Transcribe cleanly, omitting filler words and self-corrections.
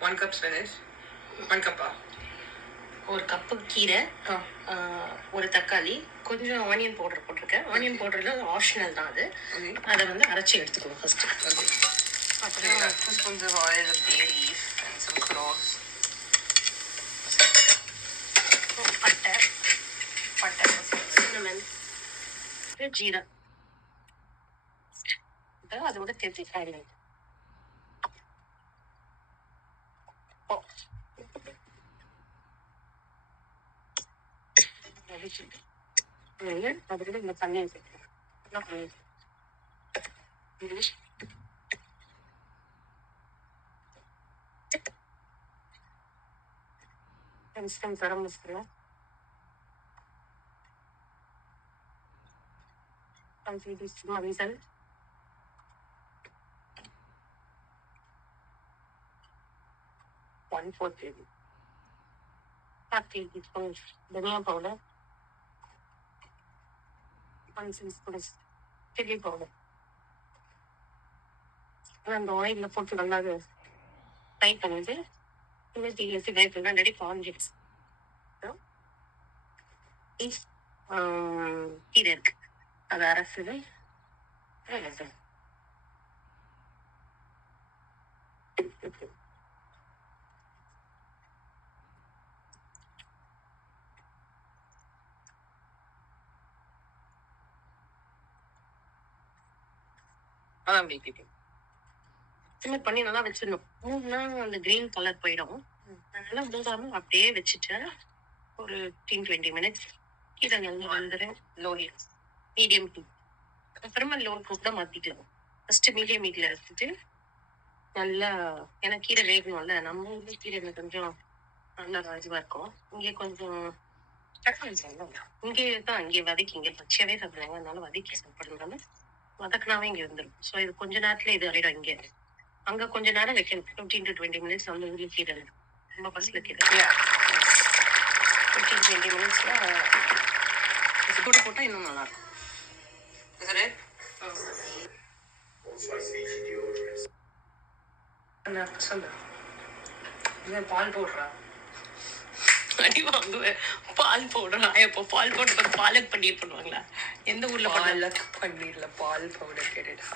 1 cup spinach. 1 cup. ஒரு cup கீரை, ஒரு தக்காளி, கொஞ்சம் ஆனியன் பவுடர் போட்டிருக்கேன். ஆனியன் பவுடரில் ஆப்ஷனல் தான் அது. அதை வந்து அரைச்சி எடுத்துக்குவோம் ஃபஸ்ட்டு. அப்புறம் 2 spoons of oil, bay leaf and some cloves. பட்டை, சின்னமன், ஜீரா, அதோட சேர்த்து காய்கறி. அதோட இந்த தண்ணியை சேர்க்கிறேன். இன்ஸ்டன்ட் கரம் மசாலா, மஞ்சள், 1/4 kg, 1/2 teaspoon धनिया पाउडर, 1 teaspoon चिली पाउडर. அந்த ஆயிலில் போட்டு நல்லா ஃப்ரை பண்ணிட்டு பின்னாடி காஞ்சிடுச்சு. கீரை இருக்கு, அதை அரைச்சது அதான் வைக்கிட்டு சின்ன பண்ணி நல்லா வச்சிடணும். மூணுனா அந்த கிரீன் கலர் போயிடும். அதனால மூடாம அப்படியே வச்சுட்டேன். ஒரு 15-20 minutes கீரை நல்லா வந்துடும். லோ ஹீட், மீடியம் ஹீட், அப்புறமா லோ ஹீட் தான் மாற்றிக்கலாம். ஃபஸ்ட்டு மீடியம் ஹீட்டில் எடுத்துட்டு நல்லா, ஏன்னா கீரை வேகணும்ல. நம்ம ஊர்ல கீரை கொஞ்சம் நல்லா இதுவாக இருக்கும். இங்கே கொஞ்சம் இங்கே தான், இங்கே வதக்கி, இங்கே பச்சையாவே சாப்பிடுவாங்க. அதனால வதக்கி சாப்பிடுறதுனால வதக்கினாவே இங்கே வந்துடும். ஸோ இது கொஞ்ச நேரத்தில் இது ஆகிடும். இங்கே அங்கே கொஞ்ச நேரம் வைக்கணும். 15 to 20 minutes அந்த ஊரில் கீரை ரொம்ப பஸ்ஸில் கீரை 15-20 minutesல இது கூட போட்டால் இன்னும் நல்லாயிருக்கும். சொல்லு, பால் போடுறா, அடி வாங்குவேன். பால் போடுறா எப்போ பால் போட்டு பாலக் பன்னீர் பண்ணுவாங்களா? எந்த ஊர்ல பாலக் பன்னீர்ல பால் பவுடர் கேட்டுட்டா